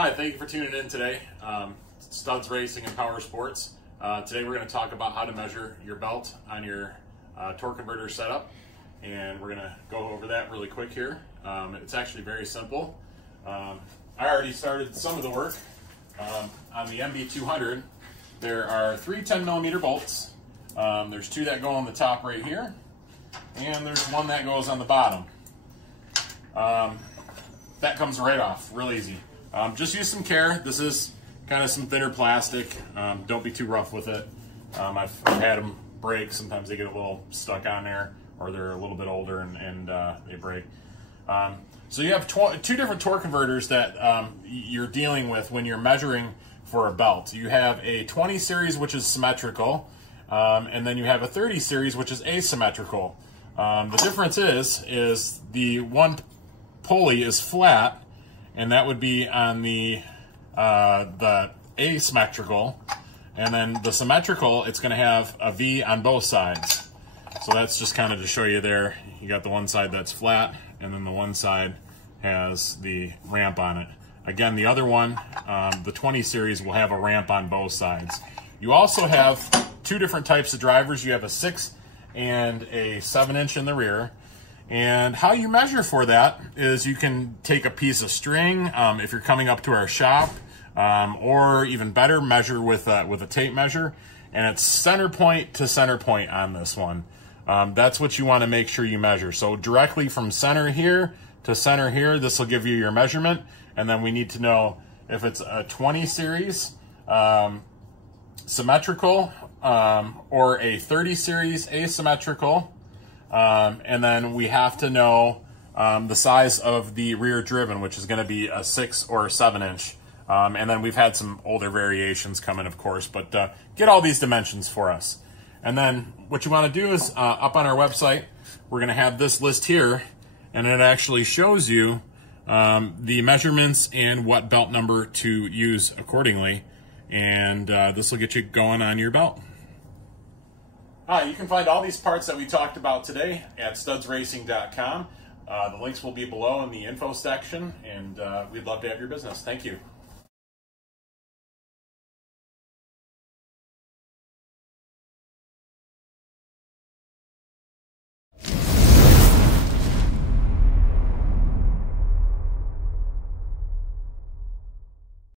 Hi, thank you for tuning in today. Studs Racing and Power Sports. Today we're going to talk about how to measure your belt on your torque converter setup, and we're going to go over that really quick here. It's actually very simple. I already started some of the work. On the MB200, there are three 10mm bolts. There's two that go on the top right here, and there's one that goes on the bottom. That comes right off, real easy. Just use some care. This is kind of some thinner plastic. Don't be too rough with it. I've had them break. Sometimes they get a little stuck on there, or they're a little bit older and they break. So you have two different torque converters that you're dealing with when you're measuring for a belt. You have a 20 series, which is symmetrical, and then you have a 30 series, which is asymmetrical. The difference is the one pulley is flat, and that would be on the asymmetrical, and then the symmetrical, it's going to have a V on both sides. So that's just kind of to show you there. You got the one side that's flat, and then the one side has the ramp on it. Again, the other one, the 20 series, will have a ramp on both sides. You also have two different types of drivers. You have a 6 and a 7-inch in the rear. And how you measure for that is you can take a piece of string if you're coming up to our shop, or even better, measure with a tape measure, and it's center point to center point on this one. That's what you want to make sure you measure. So directly from center here to center here, this will give you your measurement, and then we need to know if it's a 20 series symmetrical or a 30 series asymmetrical. And then we have to know the size of the rear driven, which is going to be a 6 or a 7-inch. And then we've had some older variations come in, of course, but get all these dimensions for us. And then what you want to do is up on our website, we're going to have this list here, and it actually shows you the measurements and what belt number to use accordingly. And this will get you going on your belt. You can find all these parts that we talked about today at studsracing.com. The links will be below in the info section, and we'd love to have your business. Thank you.